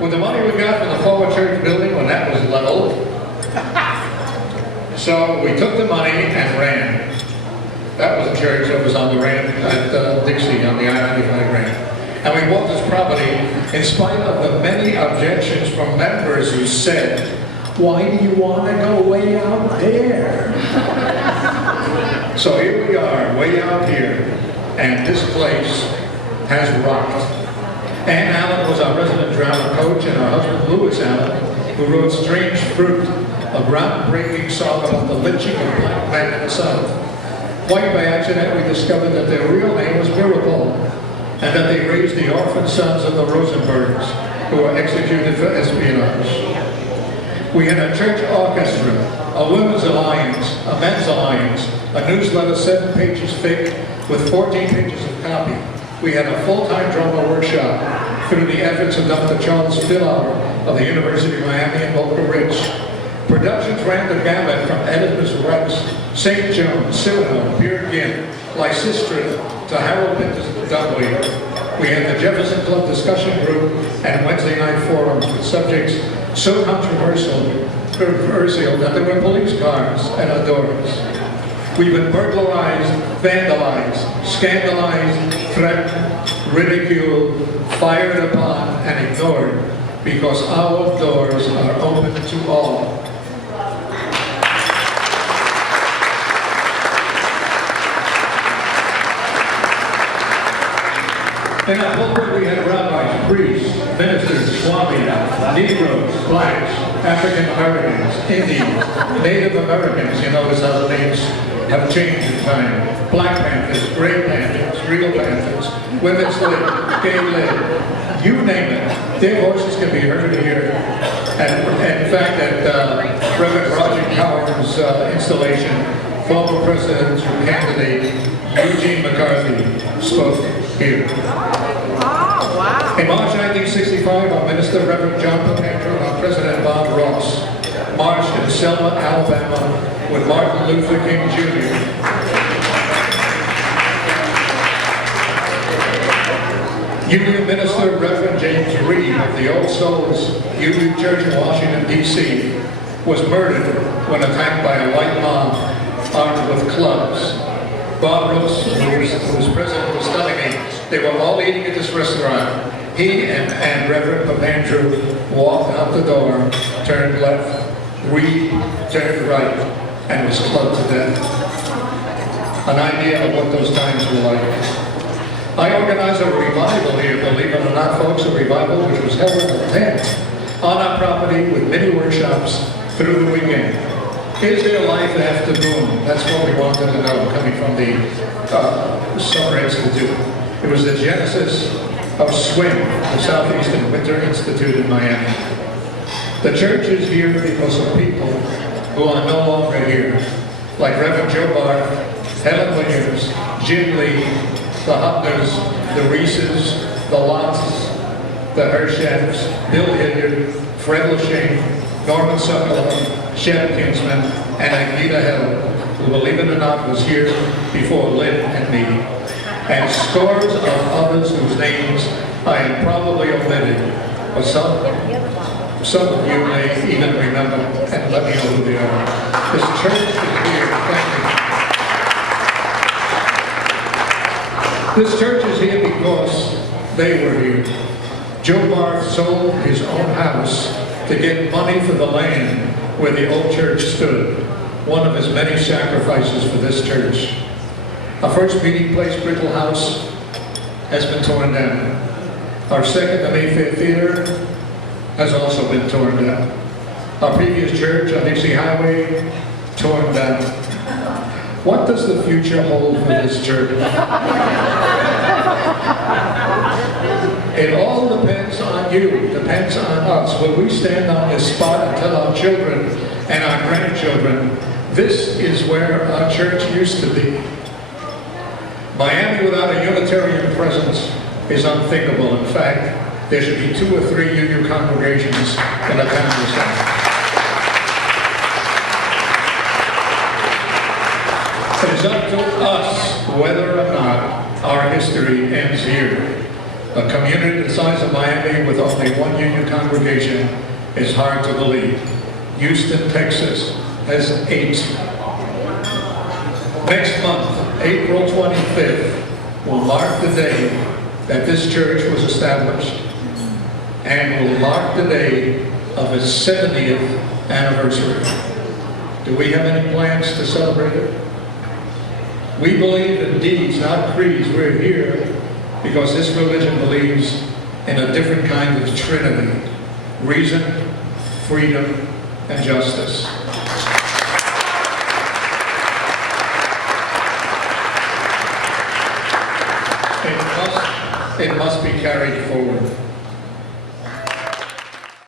with the money we got from the former church building when that was leveled. So we took the money and ran. That was a church that was on the ramp at Dixie on the I-95 ramp. And we bought this property in spite of the many objections from members who said, "Why do you want to go way out there?" So here we are, way out here, and this place has rocked. Ann Allen was our resident drama coach, and our husband Louis Allen, who wrote Strange Fruit, a groundbreaking song about the lynching of black men in the South. Quite by accident, we discovered that their real name was Miracle, and that they raised the orphan sons of the Rosenbergs, who were executed for espionage. We had a church orchestra, a women's alliance, a men's alliance, a newsletter 7 pages thick with 14 pages of copy. We had a full-time drama workshop through the efforts of Dr. Charles Spillauer of the University of Miami and Boca Ridge. Productions ran the gamut from Oedipus Rex, St. John's, Cyrano, Peer Gynt, Lysistrata, to Harold Pinter's Dunway. We had the Jefferson Club discussion group and Wednesday night forums with subjects so controversial that there were police cars at our doors. We've been burglarized, vandalized, scandalized, threatened, ridiculed, fired upon, and ignored because our doors are open to all. In our pulpit we had rabbis, priests, ministers, swamis, Negroes, blacks, African Americans, Indians, Native Americans. You notice how the names have changed in time. Black Panthers, Gray Panthers, Real Panthers, Women's Lib, Gay Lib, you name it. Their voices can be heard here. And in fact, at Reverend Roger Cowan's installation, former presidential candidate Eugene McCarthy spoke here. Oh, wow. In March 1965, our minister, Reverend John Papandrew, and our president, Bob Ross, marched in Selma, Alabama, with Martin Luther King Jr. Union Minister Reverend James Reed of the Old Souls Union Church in Washington, D.C., was murdered when attacked by a white mob armed with clubs. Bob Ross, who was president, was telling me they were all eating at this restaurant. He and Reverend Papandrew walked out the door, turned left, Reed turned right, and was clubbed to death. An idea of what those times were like. I organized a revival here, believe it or not, folks, a revival which was held in a tent on our property with many workshops through the weekend. Is there life after boom? That's what we wanted to know, coming from the Summer Institute. It was the genesis of SWIM, the Southeastern Winter Institute in Miami. The church is here because of people who are no longer here, like Reverend Joe Barth, Helen Williams, Jim Lee, the Hupners, the Reeses, the Lotts, the Hershefs, Bill Hilliard, Fred Lachine, Norman Sutherland, Shep Kinsman, and Agneta Hill, who, believe it or not, was here before Lynn and me, and scores of others whose names I have probably omitted, but some of you may even remember, and let me know who they are. This church is here, thank you. This church is here because they were here. Joe Barth sold his own house to get money for the land where the old church stood, one of his many sacrifices for this church. Our first meeting place, Brittle House, has been torn down. Our second, the Mayfair Theater, has also been torn down. Our previous church on Dixie Highway, torn down. What does the future hold for this church? It all depends on you, depends on us. Will we stand on this spot and tell our children and our grandchildren, this is where our church used to be? Miami without a Unitarian presence is unthinkable. In fact, there should be 2 or 3 UU congregations in a town this size. It is up to us whether or not our history ends here. A community the size of Miami with only one union congregation is hard to believe. Houston, Texas has 8. Next month, April 25th, will mark the day that this church was established and will mark the day of its 70th anniversary. Do we have any plans to celebrate it? We believe in deeds, not creeds. We're here because this religion believes in a different kind of trinity: reason, freedom, and justice. It must be carried forward.